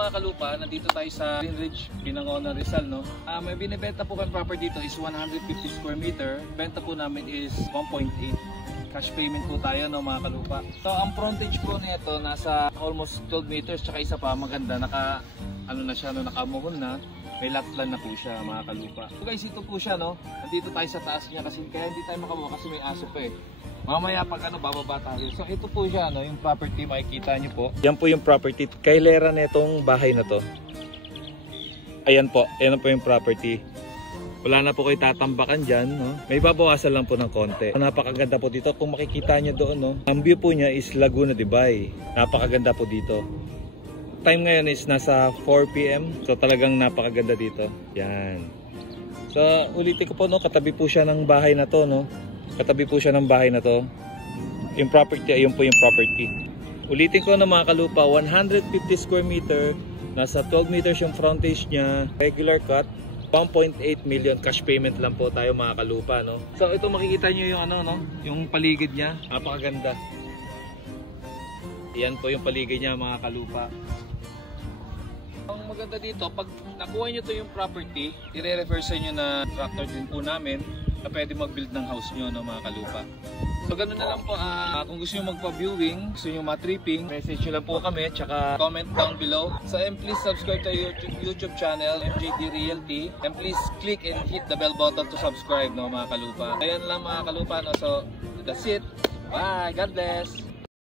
mga kalupa, nandito tayo sa Green Ridge, Binangonan, Rizal, no? May binibenta po kami property dito is 150 square meter. Benta po namin is 1.8. Cash payment po tayo, no, mga kalupa. So ang frontage po nito nasa almost 12 meters, tsaka isa pa maganda, nakamuhon na. May lot plan na po siya, mga kalupa. So guys, ito po siya, no? Nandito tayo sa taas niya kasi kaya hindi tayo makabuha kasi may aso pa eh. Mamaya pag bababa tayo. So ito po siya, no, yung property, makikita nyo po. Yan po yung property. Kailera na itong bahay na to. Ayan po, ayan po yung property. Wala na po kayo tatambakan dyan, no? May babawasan lang po ng konti. Napakaganda po dito. Kung makikita nyo doon, no? Ang view po niya is Laguna de Bay. Napakaganda po dito. Time ngayon is nasa 4 PM. So talagang napakaganda dito. Yan. So ulitin ko po, no, katabi po siya ng bahay na to, no. Katabi po siya ng bahay na to. Yung property, ayun po yung property. Ulitin ko, no, mga kalupa, 150 square meter. Nasa 12 meters yung frontage niya. Regular cut. 1.8 million cash payment lang po tayo, mga kalupa, no. So ito makikita niyo yung no, yung paligid niya. Napakaganda. Yan po yung paligid niya, mga kalupa. Ang maganda dito, pag nakuha nyo to yung property, i-refer sa inyo na contractor din po namin na pwede mag-build ng house nyo, no, mga kalupa. So ganun na lang po, kung gusto nyo magpa-viewing, gusto nyo ma-tripping, message nyo lang po kami, tsaka comment down below. So and please subscribe to YouTube channel, MJD Realty, and please click and hit the bell button to subscribe, no, mga kalupa. Ayan lang, mga kalupa, no. So that's it. Bye, God bless.